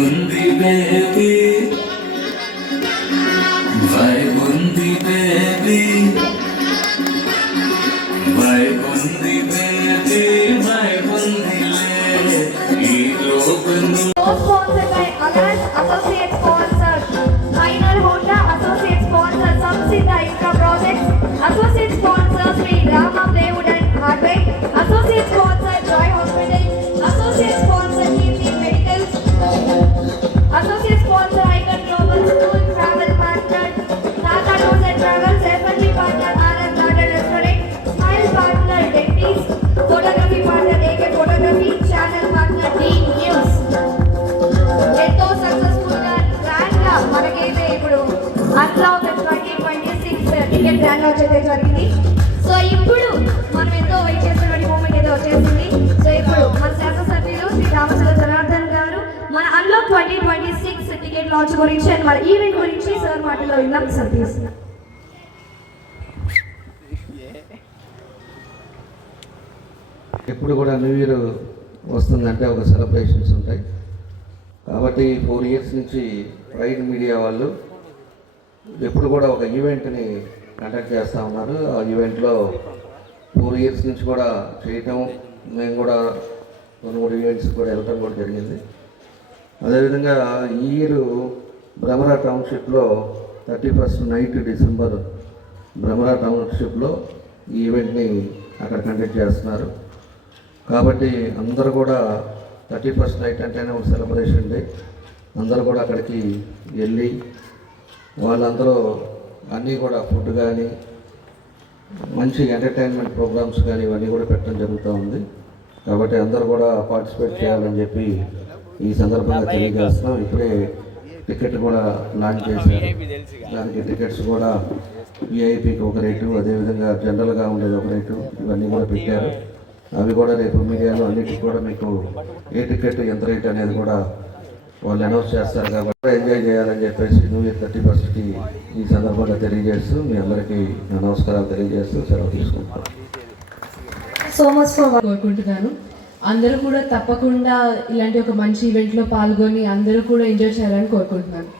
ఉంది baby vibe ఉంది baby vibe ఉంది బేబీ వైబ్ ఉంది ఈ లోకం sponsored by Alas Associate Sponsor, Minor Honda Associate Sponsor, Samsita Infra Projects, Associate Sponsor Sri Rama Plywood and Hardware, Associate Sponsor Joy Hospital, Associate Sponsor Kirti Medicals, Associate Sponsor Icon Global School, Travel Partner, Tata Tours and Travels, F&B Partner RR Garden Restaurant, Smile Partner Dentist, Photography Partner AK Photography, Channel Partner D News. ఎంతో successful గా grand గా మనకైతే ఇప్పుడు unlock 2026 ticket grand launch అయితే జరిగింది. So ఇప్పుడు మనం ఎంతో వెయిట్ చేస్తున్నటువంటి మూమెంట్ అయితే వచ్చేసింది. సో ఇప్పుడు మన శాసనసభ్యులు శ్రీ రామచంద్ర జనార్దన్ గారు మన అన్లాక్ 2026 టికెట్ లాంచ్ గురించి అండ్ మన ఈవెంట్ గురించి సార్ మాటలో విన్నాం. Sir please. ఎప్పుడు కూడా న్యూ ఇయర్ వస్తుందంటే ఒక సెలబ్రేషన్స్ ఉంటాయి. కాబట్టి 4 ఇయర్స్ నుంచి ప్రైడ్ మీడియా వాళ్ళు ఎప్పుడు కూడా ఒక ఈవెంట్ని కండక్ట్ చేస్తూ ఉన్నారు. ఆ ఈవెంట్లో 4 ఇయర్స్ నుంచి కూడా చేయటం, మేము కూడా 2-3 ఈవెంట్స్ కూడా వెళ్ళటం కూడా జరిగింది. అదేవిధంగా ఈ year Bhramara టౌన్షిప్లో 31st night December Bhramara టౌన్షిప్లో ఈ ఈవెంట్ని అక్కడ కండక్ట్ చేస్తున్నారు. కాబట్టి అందరూ కూడా 31st నైట్ అంటేనే ఒక సెలబ్రేషన్ డే. అందరూ కూడా అక్కడికి వెళ్ళి వాళ్ళందరూ అన్నీ కూడా ఫుడ్ కానీ మంచి ఎంటర్టైన్మెంట్ ప్రోగ్రామ్స్ కానీ ఇవన్నీ కూడా పెట్టడం జరుగుతూ ఉంది. కాబట్టి అందరూ కూడా పార్టిసిపేట్ చేయాలని చెప్పి ఈ సందర్భంగా తెలియజేస్తున్నాం. ఇప్పుడే టికెట్ కూడా లాంచ్ చేశారు. దానికి టికెట్స్ కూడా విఐపికి ఒక రేటు, అదేవిధంగా జనరల్గా ఉండేది ఒక రేటు, ఇవన్నీ కూడా పెట్టారు. అవి కూడా రేపు మీడియాలో అన్నిటికీ కూడా మీకు ఏ టికెట్ ఎంత రేట్ అనేది కూడా వాళ్ళు అనౌన్స్ చేస్తారు. కాబట్టి ఎంజాయ్ చేయాలని చెప్పేసి న్యూ ఇయర్ 31st ఈ సందర్భంగా తెలియజేస్తూ మీ అందరికీ నా నమస్కారాలు తెలియజేస్తూ సెలవు తీసుకుంటాను. సో మచ్ ఫర్ కోరుకుంటున్నాను. అందరూ కూడా తప్పకుండా ఇలాంటి ఒక మంచి ఈవెంట్లో పాల్గొని అందరూ కూడా ఎంజాయ్ చేయాలని కోరుకుంటున్నాను.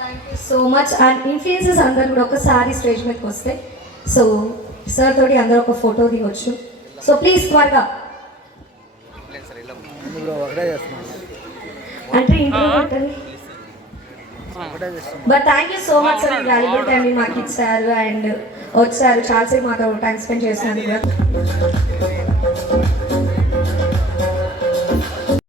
Thank you so much. And influences అందరూ కూడా ఒకసారి స్టేజ్ మీదకి వస్తే సో సార్ తోటి అందరూ ఒక ఫోటో దిగొచ్చు. సో ప్లీజ్ త్వరగా అంటే ఇంట్లో పెట్టండి. But thank you so much sir, valuable time మాకు ఇచ్చారు అండ్ వచ్చారు, చాలాసేపు మాతో టైం స్పెండ్ చేసినందుకు కూడా.